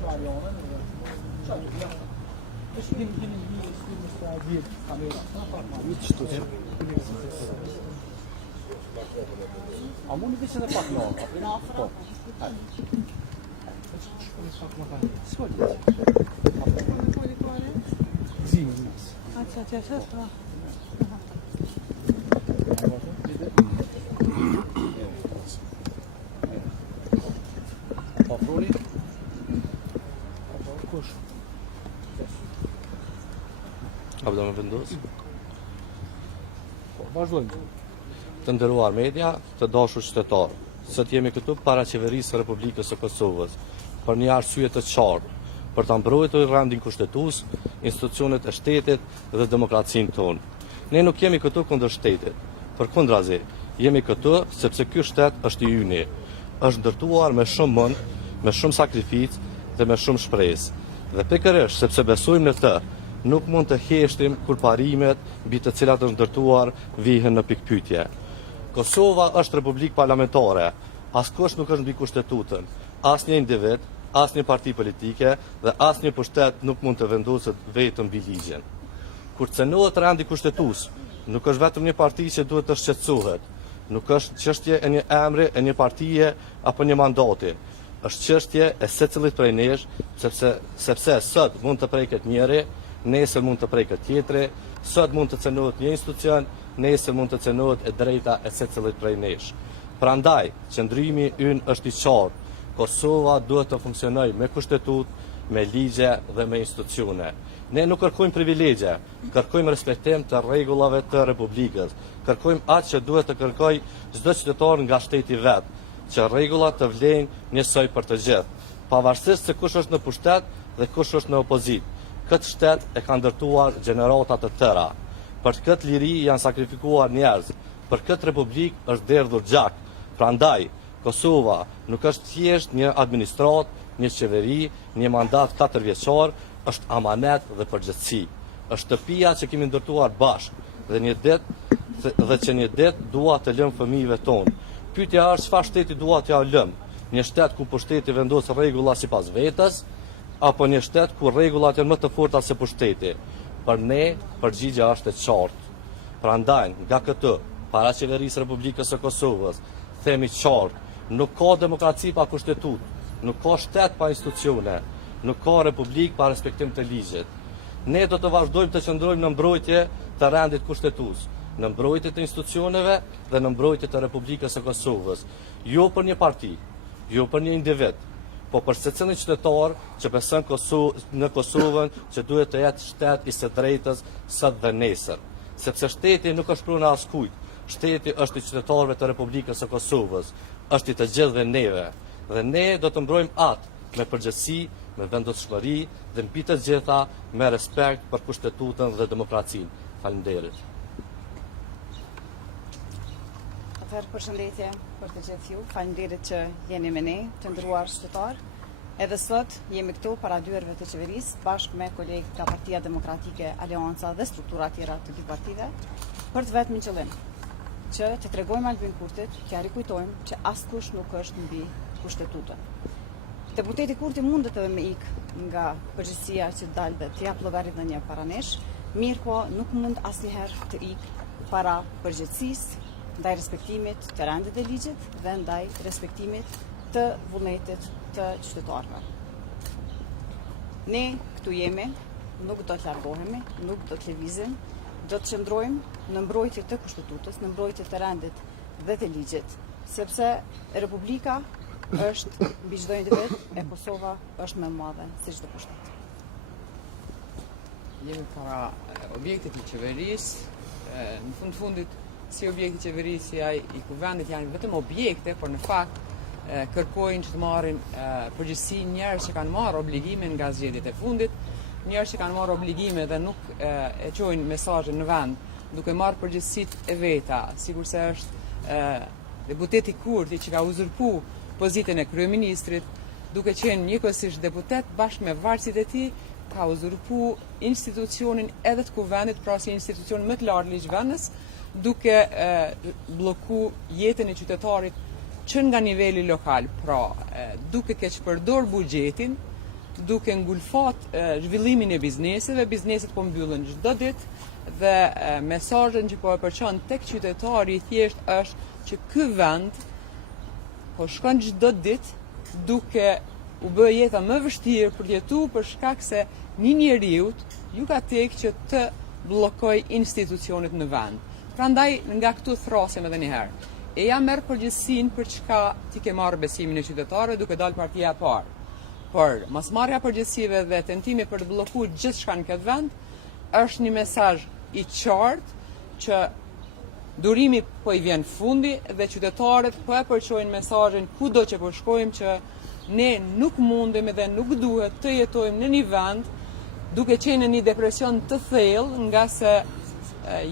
bashkë me Arianën, çfarë ja. Është kemi një studim strategjik kamera. A mundi të ishte pak më afër? Po. A do më vendos? Vazhdojmë. Të nderuar media, të dashur qytetarë, sot jemi këtu para qeverisë së Republikës së Kosovës për një arsye të qartë, për ta mbrojtur rendin kushtetues, institucionet e shtetit dhe demokracinë tonë. Ne nuk jemi këtu kundër shtetit, përkundrazi, jemi këtu sepse ky shtet është i yni, është ndërtuar me shumë mend, me shumë sakrificë dhe me shumë shpresë. Dhe pikërisht sepse besojmë në të, nuk mund të heshtim kur parimet mbi të cilat është ndërtuar vihen në pikpyetje. Kosova është republikë parlamentare, askush nuk është mbi kushtetutën, asnjë individ, asnjë parti politike dhe asnjë pushtet nuk mund të vendoset vetëm mbi ligjin. Kur cënohet rendi kushtetues, nuk është vetëm një parti që duhet të shqetësohet, nuk është çështje e një emri, e një partie apo një mandati. Është çështje e secilit prej nesh, sepse sot mund të preket njëri, nesër mund të preket tjetri, sot mund të cënohet një institucion, nesër mund të cënohet e drejta e secilit prej nesh. Prandaj, qëndrimi ynë është i qartë. Kosova duhet të funksionojë me kushtetut, me ligje dhe me institucione. Ne nuk kërkojmë privilegje, kërkojmë respektim të rregullave të Republikës. Kërkojmë atë që duhet të kërkojë çdo qytetar nga shteti vet, që rregullat të vlejnë njësoj për të gjithë, pavarësisht se kush është në pushtet dhe kush është në opozitë. Këtë shtet e ka ndërtuar gjenerata të tëra. Për këtë liri janë sakrifikuar njerëz, për këtë republikë është derdhur gjak. Prandaj, Kosova nuk është thjesht një administrat, një qeveri, një mandat 4 vjeçar, është amanet dhe përgjithësi. Është shtëpia që kemi ndërtuar bashkë dhe që një ditë dua të lëm fëmijëve tonë. Pyetja është çfarë shteti dua t'ja lëm? Një shtet ku pushteti vendos rregulla sipas vetes, apo një shtet ku rregullat janë më të forta se pushteti? Për ne, përgjigjja është e qartë. Prandaj, nga këtë, para qeverisë Republikës së Kosovës, themi qartë, nuk ka demokraci pa kushtetut, nuk ka shtet pa institucione, nuk ka republikë pa respektim të ligjit. Ne do të vazhdojmë të qëndrojmë në mbrojtje të rendit kushtetues, në mbrojtje të institucioneve dhe në mbrojtje të Republikës së Kosovës, jo për një parti, jo për një individ, po për secilin qytetar që beson në Kosovën që duhet të jetë shtet i së drejtës sot dhe nesër, sepse shteti nuk është pruna askujt, shteti është i qytetarëve të Republikës së Kosovës, është i të gjithëve neve, dhe ne do të mbrojmë atë me përgjegjësi, me vendosshmëri dhe mbi të gjitha me respekt për kushtetutën dhe demokracinë. Faleminderit. Atëherë përshëndetje për të gjithë ju, faleminderit që jeni me ne, të nderuar qytetar. Edhe sot jemi këtu para dyerve të qeverisë, bashkë me kolegët nga Partia Demokratike, Aleanca dhe struktura tjera të dy partive, për të vetëm qëllim që të tregojmë Albin Kurtit, t'ja rikujtojmë që askush nuk është mbi kushtetutën. Deputeti Kurti mundet edhe me ikë nga përgjegjësia që dalë dhe të jap llogarit në një paranesh, mirë po nuk mund asnjëherë të ikë para përgjegjësisë ndaj respektimit të rendit të ligjit dhe ndaj respektimit të vullnetit të qytetarëve. Ne këtu jemi, nuk do të largohemi, nuk do të lëvizim, do të qëndrojmë në mbrojtje të kushtetutës, në mbrojtje të rendit dhe të ligjit, sepse Republika është mbi çdo individ e Kosova është më e madhe se çdo pushtet. Jemi para objektit të qeverisë, në fundit si objekti i qeverisë, si ai i kuvendit janë vetëm objekte, por në fakt kërkojnë që të marrin përgjegjësi njerëz që kanë marrë obligime nga zgjedhjet e fundit, njerëz që kanë marrë obligime dhe nuk e çojnë mesazhin në vend, duke marrë përgjegjësitë e veta, sikurse është deputeti Kurti që ka uzurpuar pozitën e kryeministrit, duke qenë njëkohësisht deputet bashkë me varësitë e tij, ka uzurpuar institucionin edhe të kuvendit, pra si institucion më të lartë ligjvendës, duke bllokuar jetën e qytetarit që nga niveli lokal, pra duke keq përdor buxhetin duke ngulfat zhvillimin e bizneset po mbyllen çdo ditë dhe mesazhin që po e përçon tek qytetari thjesht është që ky vend po shkon çdo ditë duke u bë jeta më vështirë për të jetuar për shkak se një njeriu ju ka tek që të bllokoj institucionet në vend. Prandaj nga këtu thrasim edhe një herë. E ja merr përgjegjësinë për çka ti ke marrë besimin e qytetarëve duke dalë partia e parë. Por mosmarrja e përgjegjësive dhe tentimi për të bllokuar gjithçka në këtë vend është një mesazh i qartë që durimi po i vjen fundi dhe qytetarët po e përçojnë mesazhin kudo që po shkojmë që ne nuk mundemi dhe nuk duhet të jetojmë në një vend duke qenë në një depresion të thellë nga se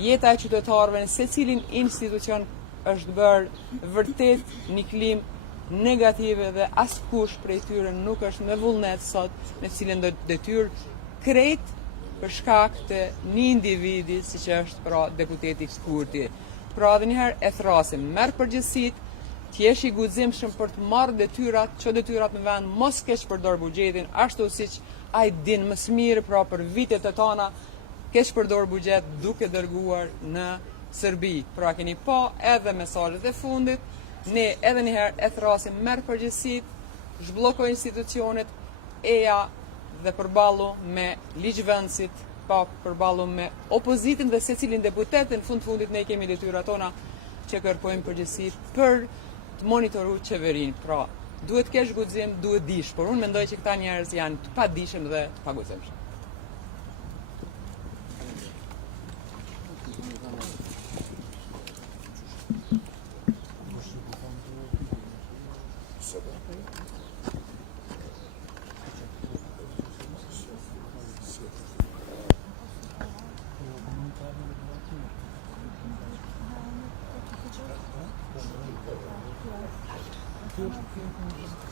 jeta e qytetarëve në secilin institucion është bërë vërtet një klim negative dhe askush prej tyre nuk është me vullnet sot në cilën do detyrë krejt për shkak të një individi si që është pra deputeti Kurti. Pra edhe njëherë e thrasim, merr përgjegjësitë, t'jesh i guximshëm për të marrë detyrat në vend, mos keq përdor buxhetin ashtu siç ai din më së miri pra për vitet e tona keq përdor buxhet duke dërguar në Serbi. Pra keni pa edhe mesazhet e fundit, ne edhe njëherë e thrasim, merr përgjegjësitë, zhblloko institucionet, eja dhe përballu me ligjvendësit, pa përballu me opozitën dhe secilin deputet, në fundit ne kemi detyrat tona që kërkojmë përgjegjësi për të monitoruar qeverinë. Pra, duhet kesh guxim, duhet dish, por unë mendoj që këta njerëz janë të padijshëm dhe të paguximshëm. Thank you.